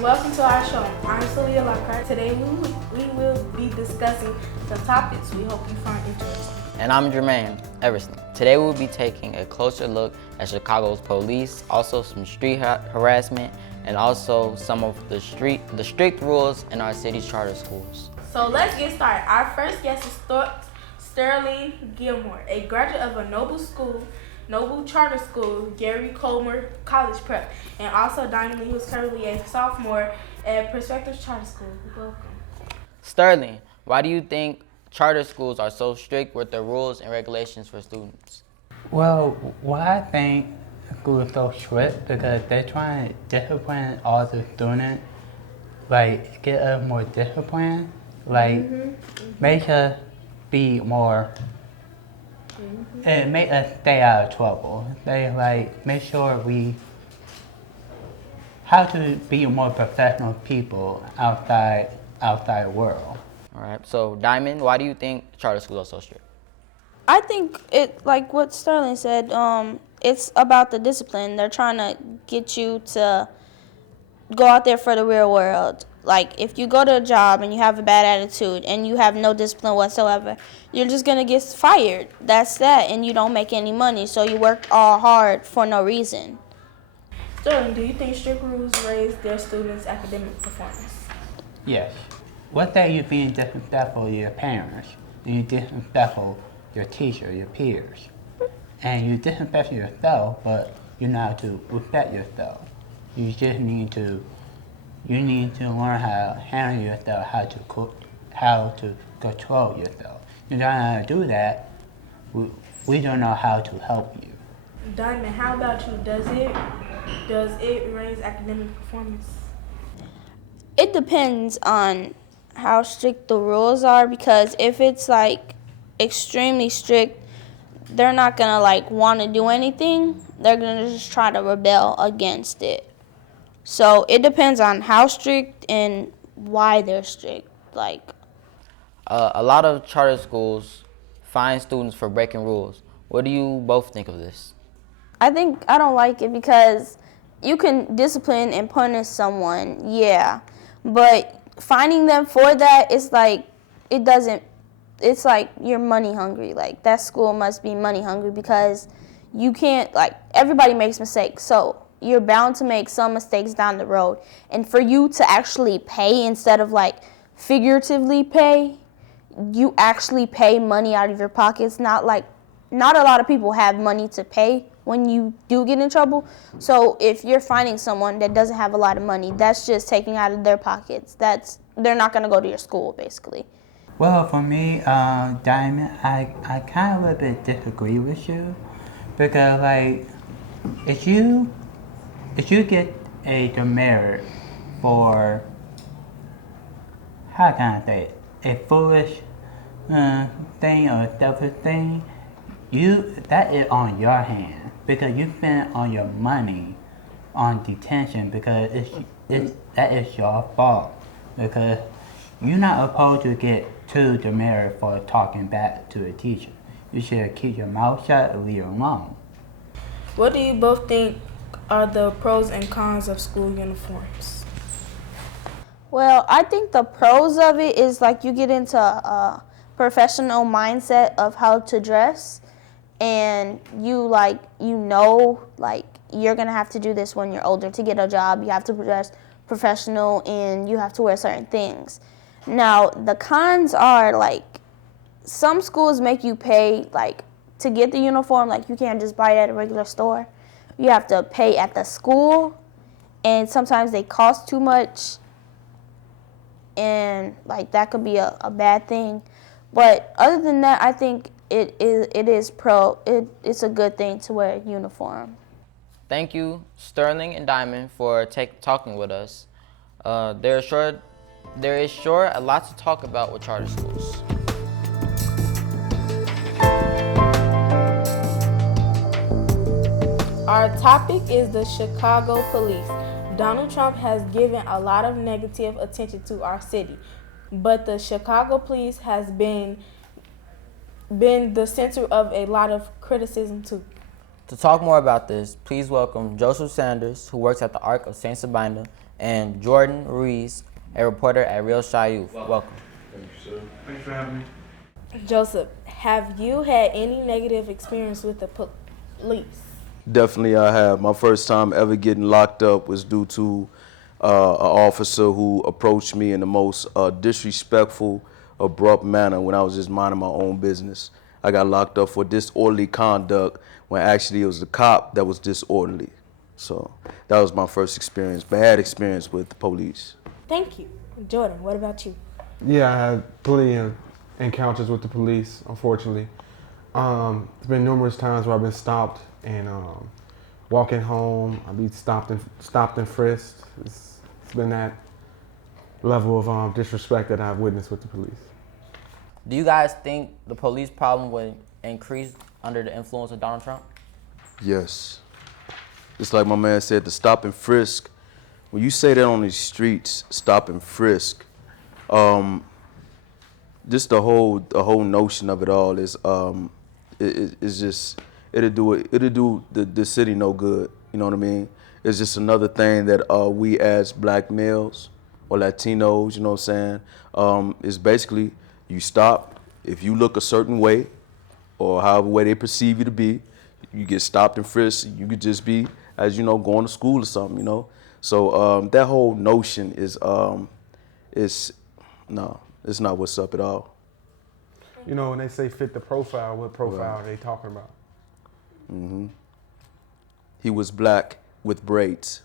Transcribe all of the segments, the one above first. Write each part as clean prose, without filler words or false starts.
and welcome to our show. I'm Sylvia Lockhart. Today we will be discussing some topics we hope you find interesting. And I'm Jermaine Everson. Today we'll be taking a closer look at Chicago's police, also some street harassment, and also some of the strict rules in our city's charter schools. So let's get started. Our first guest is Sterling Gilmore, a graduate of a Noble Charter School, Gary Comer College Prep, and also Diamond Lee, who's currently a sophomore at Perspective Charter School. Welcome. Sterling, why do you think charter schools are so strict with the rules and regulations for students? Well, I think schools are so strict because they're trying to discipline all the students, like get us more discipline, like make us be more. It make us stay out of trouble. They like make sure we how to be more professional people outside the world. All right, so Diamond, why do you think charter schools are so strict? I think it, like what Sterling said, it's about the discipline. They're trying to get you to go out there for the real world. Like, if you go to a job and you have a bad attitude and you have no discipline whatsoever, you're just going to get fired. That's that, and you don't make any money, so you work all hard for no reason. Sterling, do you think strict rules raise their students' academic performance? Yes. What that you being disrespectful to your parents, and you disrespectful your teacher, your peers, and you disrespect yourself, but you know how to respect yourself. You just need to learn how to handle yourself, how to control yourself. You don't know how to do that, we don't know how to help you. Diamond, how about you? Does it raise academic performance? It depends on how strict the rules are, because if it's like extremely strict, they're not gonna like want to do anything. They're gonna just try to rebel against it. So it depends on how strict and why they're strict. Like, A lot of charter schools fine students for breaking rules. What do you both think of this? I don't like it because you can discipline and punish someone, yeah, but finding them for that, it's like it's like you're money hungry. Like, that school must be money hungry because you can't, like, everybody makes mistakes, so you're bound to make some mistakes down the road. And for you to actually pay instead of like figuratively pay, you actually pay money out of your pockets. Not a lot of people have money to pay when you do get in trouble. So if you're finding someone that doesn't have a lot of money, that's just taking out of their pockets. They're not going to go to your school, basically. Well, for me, Diamond, I kind of a little bit disagree with you because, like, if you get a demerit for, how can I say it, a foolish thing or a selfish thing, that is on your hand because you spend all your money on detention because that is your fault because you're not supposed to get too demerit for talking back to a teacher. You should keep your mouth shut and leave it alone. What do you both think are the pros and cons of school uniforms? Well, I think the pros of it is like you get into a professional mindset of how to dress, and you're gonna have to do this when you're older. To get a job, you have to dress professional and you have to wear certain things. Now, the cons are, like, some schools make you pay, like, to get the uniform. Like, you can't just buy it at a regular store. You have to pay at the school, and sometimes they cost too much, and like that could be a bad thing. But other than that, I think it's a good thing to wear a uniform. Thank you, Sterling and Diamond, for talking with us. There is sure a lot to talk about with charter schools. Our topic is the Chicago police. Donald Trump has given a lot of negative attention to our city, but the Chicago police has been the center of a lot of criticism too. To talk more about this, please welcome Joseph Sanders, who works at the Arc of St. Sabina, and Jordan Ruiz, a reporter at Real Shy Youth. Welcome. Thank you, sir. Thanks for having me. Joseph, have you had any negative experience with the police? Definitely, I have. My first time ever getting locked up was due to an officer who approached me in the most disrespectful, abrupt manner when I was just minding my own business. I got locked up for disorderly conduct when actually it was the cop that was disorderly. So that was my first experience, bad experience with the police. Thank you. Jordan, what about you? Yeah, I had plenty of encounters with the police, unfortunately. There's been numerous times where I've been stopped and walking home, I'd be stopped and frisked. It's been that level of disrespect that I've witnessed with the police. Do you guys think the police problem would increase under the influence of Donald Trump? Yes. It's like my man said, the stop and frisk. When you say that on these streets, stop and frisk, just the whole notion of it all is it's just it'll do the city no good. You know what I mean? It's just another thing that we as black males or Latinos, you know what I'm saying, is basically you stop. If you look a certain way or however way they perceive you to be, you get stopped and frisked. You could just be, as you know, going to school or something, you know. So that whole notion is no, it's not what's up at all. You know, when they say fit the profile, what profile are they talking about? Mm-hmm. He was black with braids,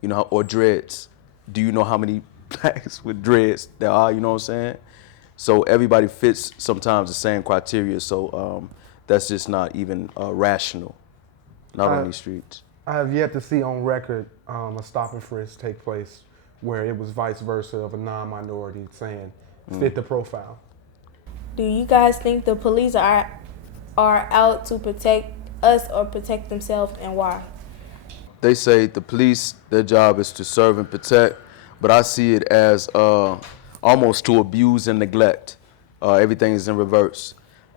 you know, or dreads. Do you know how many blacks with dreads there are? You know what I'm saying? So everybody fits sometimes the same criteria. So that's just not even rational, not on these streets. I have yet to see on record a stop and frisk take place where it was vice versa of a non-minority saying fit the profile. Do you guys think the police are out to protect us or protect themselves, and why? They say the police, their job is to serve and protect, but I see it as almost to abuse and neglect. Everything is in reverse.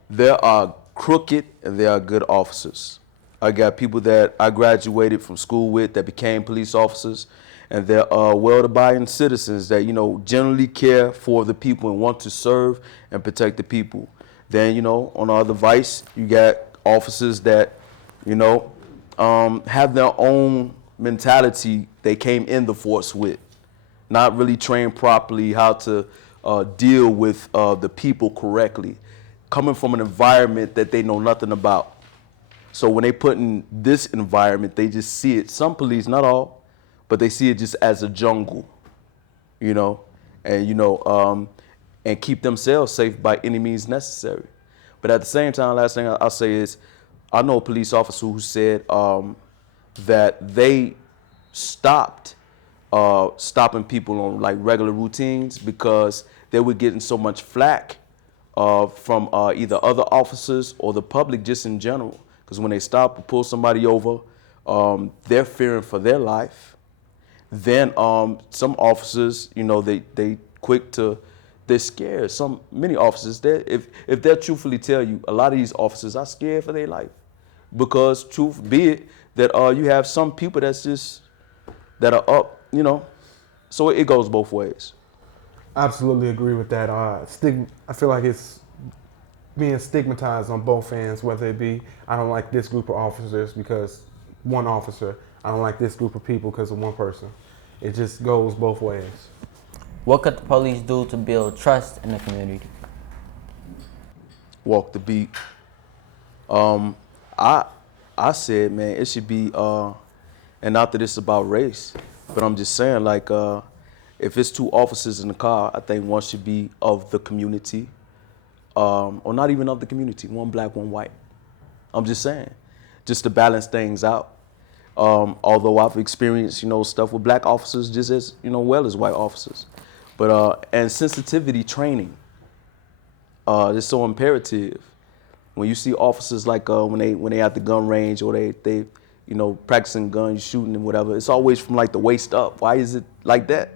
There are crooked and there are good officers. I got people that I graduated from school with that became police officers, and they're well-abiding citizens that, you know, generally care for the people and want to serve and protect the people. Then, you know, on the other vice, you got officers that, you know, have their own mentality they came in the force with, not really trained properly how to deal with the people correctly, coming from an environment that they know nothing about. So when they put in this environment, they just see it, some police, not all, but they see it just as a jungle, you know, and keep themselves safe by any means necessary. But at the same time, last thing I'll say is, I know a police officer who said that they stopped stopping people on like regular routines because they were getting so much flack from either other officers or the public just in general. Because when they stop or pull somebody over, they're fearing for their life. Then some officers, you know, they quick to, they're scared. Many officers, if they'll truthfully tell you, a lot of these officers are scared for their life. Because truth be it, that you have some people that are up, you know, so it goes both ways. I absolutely agree with that. I feel like it's being stigmatized on both ends, whether it be, I don't like this group of officers because one officer, I don't like this group of people because of one person. It just goes both ways. What could the police do to build trust in the community? Walk the beat. I said, man, it should be, and not that it's about race, but I'm just saying, like, if it's two officers in the car, I think one should be of the community, or not even of the community, one black, one white. I'm just saying, just to balance things out. Although I've experienced, you know, stuff with black officers just as, you know, well as white officers. But, and sensitivity training is so imperative. When you see officers like when they at the gun range or they you know, practicing guns, shooting and whatever, it's always from like the waist up. Why is it like that?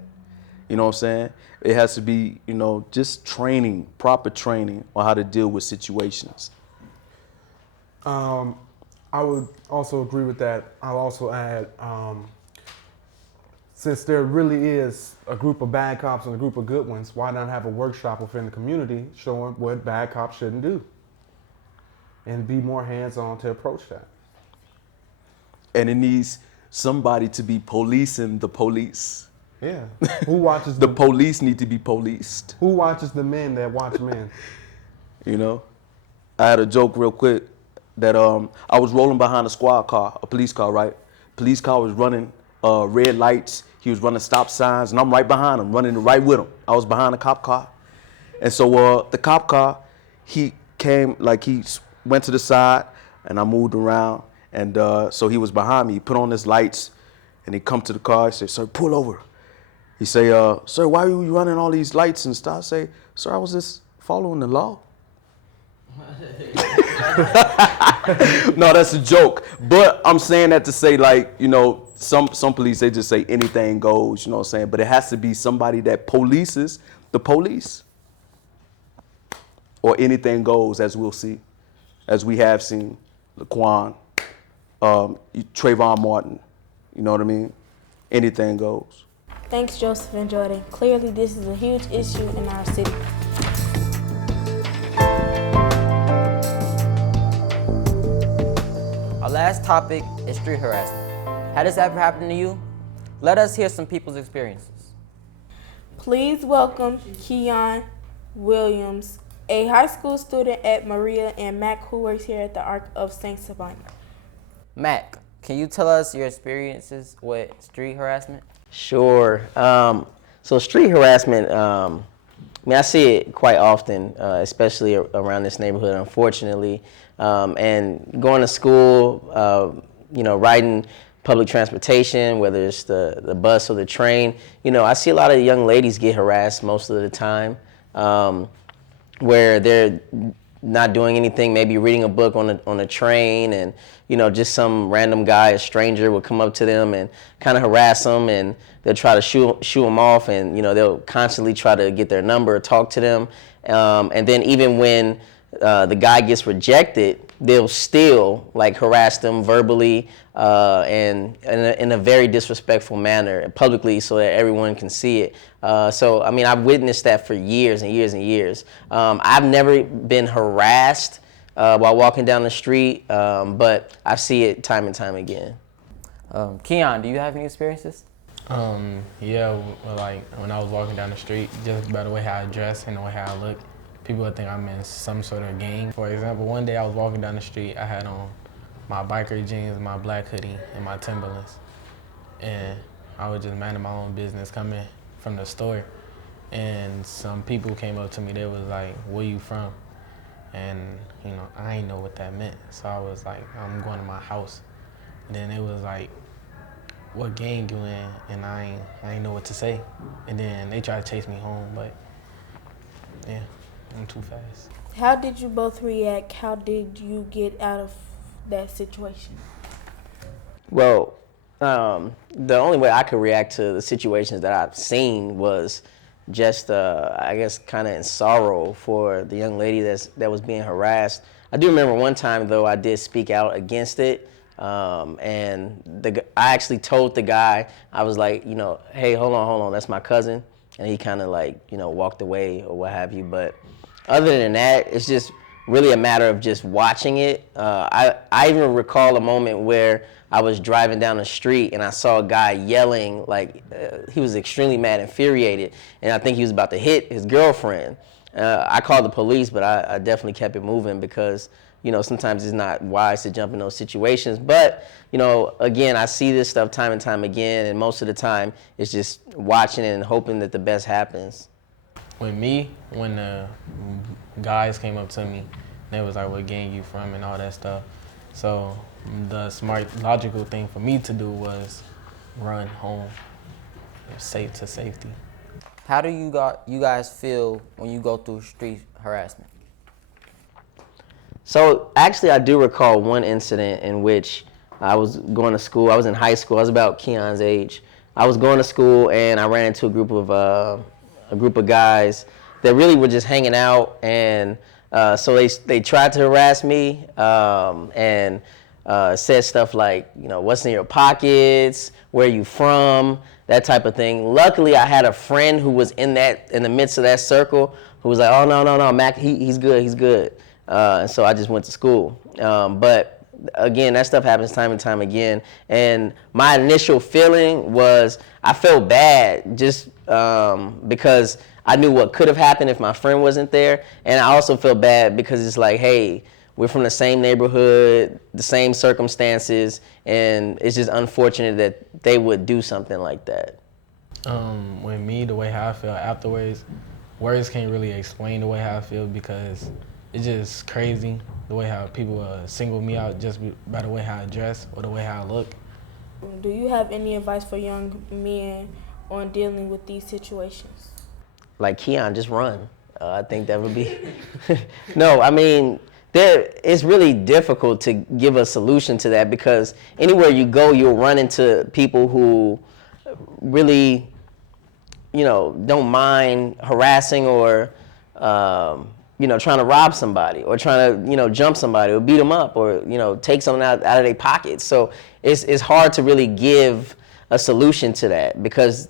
You know what I'm saying? It has to be, you know, just training, proper training on how to deal with situations. I would also agree with that. I'll also add since there really is a group of bad cops and a group of good ones, why not have a workshop within the community showing what bad cops shouldn't do and be more hands-on to approach that? And it needs somebody to be policing the police. Yeah. Who watches The police need to be policed. Who watches the men that watch men? You know, I had a joke real quick that I was rolling behind a squad car, a police car, right? Police car was running red lights. He was running stop signs, and I'm right behind him, running right with him. I was behind the cop car. And so the cop car, he came, like he went to the side, and I moved around. And so he was behind me. He put on his lights, and he come to the car. He said, "Sir, pull over." He say, "Sir, why are you running all these lights and stuff?" I say, "Sir, I was just following the law." No, that's a joke. But I'm saying that to say, like, you know, some police, they just say anything goes, you know what I'm saying? But it has to be somebody that polices the police. Or anything goes, as we'll see, as we have seen, Laquan, Trayvon Martin, you know what I mean? Anything goes. Thanks, Joseph and Jordan. Clearly, this is a huge issue in our city. Our last topic is street harassment. Has this ever happened to you? Let us hear some people's experiences. Please welcome Keon Williams, a high school student at Maria, and Mac, who works here at the Arc of St. Sabina. Mac, can you tell us your experiences with street harassment? Sure. So street harassment, I mean, I see it quite often, especially around this neighborhood, unfortunately. And going to school, you know, riding public transportation, whether it's the bus or the train, you know, I see a lot of young ladies get harassed most of the time, where they're not doing anything, maybe reading a book on a train, and you know, just some random guy, a stranger, will come up to them and kind of harass them, and they'll try to shoo them off, and you know, they'll constantly try to get their number, talk to them, and then even when the guy gets rejected, they'll still like harass them verbally and in a very disrespectful manner publicly, so that everyone can see it. So I mean, I've witnessed that for years and years and years. I've never been harassed while walking down the street, but I see it time and time again. Keon, do you have any experiences? Yeah, like when I was walking down the street, just by the way how I dress and the way how I look, people would think I'm in some sort of gang. For example, one day I was walking down the street, I had on my biker jeans, my black hoodie, and my Timberlands. And I was just minding my own business coming from the store. And some people came up to me, they was like, "Where you from?" And you know, I didn't know what that meant. So I was like, "I'm going to my house." And then it was like, "What gang you in?" And I ain't know what to say. And then they tried to chase me home, but yeah, I'm too fast. How did you both react? How did you get out of that situation? Well, the only way I could react to the situations that I've seen was just, I guess, kind of in sorrow for the young lady that was being harassed. I do remember one time, though, I did speak out against it. And I actually told the guy, I was like, you know, "Hey, hold on, that's my cousin." And he kind of like, you know, walked away or what have you. But other than that, it's just really a matter of just watching it. I even recall a moment where I was driving down the street and I saw a guy yelling, like he was extremely mad, infuriated, and I think he was about to hit his girlfriend. I called the police, but I definitely kept it moving because, you know, sometimes it's not wise to jump in those situations. But, you know, again, I see this stuff time and time again, and most of the time it's just watching and hoping that the best happens. With me, when the guys came up to me, they was like, "What gang you from?" and all that stuff. So the smart, logical thing for me to do was run home, safe to safety. How do you guys feel when you go through street harassment? So actually, I do recall one incident in which I was going to school. I was in high school. I was about Keon's age. I was going to school, and I ran into a group of guys that really were just hanging out, and so they tried to harass me, and said stuff like, what's in your pockets, where you from, that type of thing. Luckily, I had a friend who was in the midst of that circle who was like, oh, no, Mac, he's good. And so I just went to school. But again, that stuff happens time and time again. And my initial feeling was I felt bad just because I knew what could have happened if my friend wasn't there. And I also felt bad because it's like, hey, we're from the same neighborhood, the same circumstances, and it's just unfortunate that they would do something like that. With me, the way how I feel afterwards, words can't really explain the way how I feel because it's just crazy the way how people single me out just by the way how I dress or the way how I look. Do you have any advice for young men on dealing with these situations? Like Keon, just run. I think that would be. No, I mean, it's really difficult to give a solution to that because anywhere you go, you'll run into people who really, don't mind harassing or, trying to rob somebody or trying to, jump somebody or beat them up or, take something out of their pockets. So it's hard to really give a solution to that because,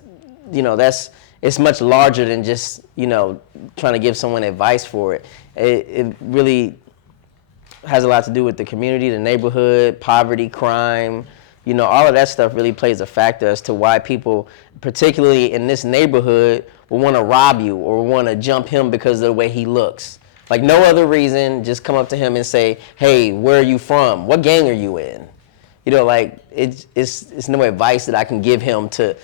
it's much larger than just, trying to give someone advice for it. It really has a lot to do with the community, the neighborhood, poverty, crime. All of that stuff really plays a factor as to why people, particularly in this neighborhood, will want to rob you or want to jump him because of the way he looks. Like no other reason, just come up to him and say, hey, where are you from? What gang are you in? It's no advice that I can give him to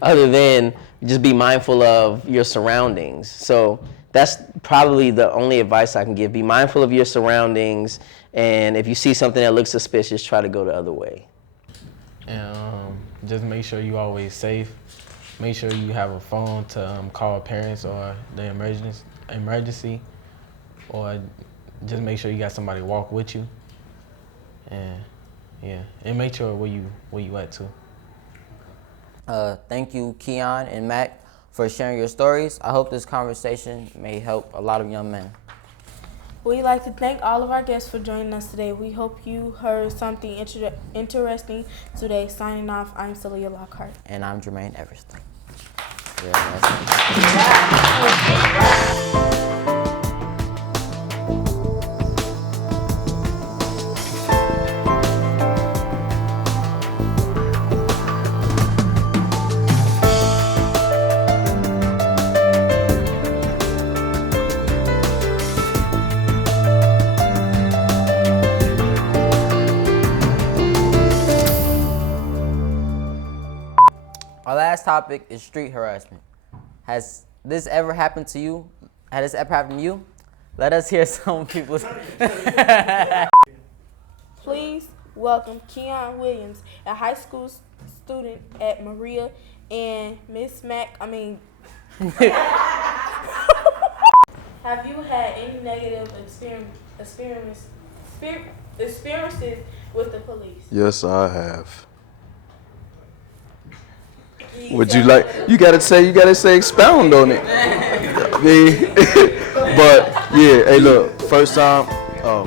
other than just be mindful of your surroundings. So that's probably the only advice I can give. Be mindful of your surroundings, and if you see something that looks suspicious, try to go the other way. And just make sure you always safe. Make sure you have a phone to call parents or the emergency, or just make sure you got somebody walk with you. And make sure where you at too. Thank you, Keon and Mac, for sharing your stories. I hope this conversation may help a lot of young men. We'd like to thank all of our guests for joining us today. We hope you heard something interesting today. Signing off, I'm Celia Lockhart. And I'm Jermaine Everston. Our last topic is street harassment. Has this ever happened to you? Has this ever happened to you? Let us hear some people's. Please welcome Keon Williams, a high school student at Maria, and Miss Mac. Have you had any negative experiences with the police? Yes, I have. Would you like? You gotta say expound on it. But yeah, hey, look, first time. Oh.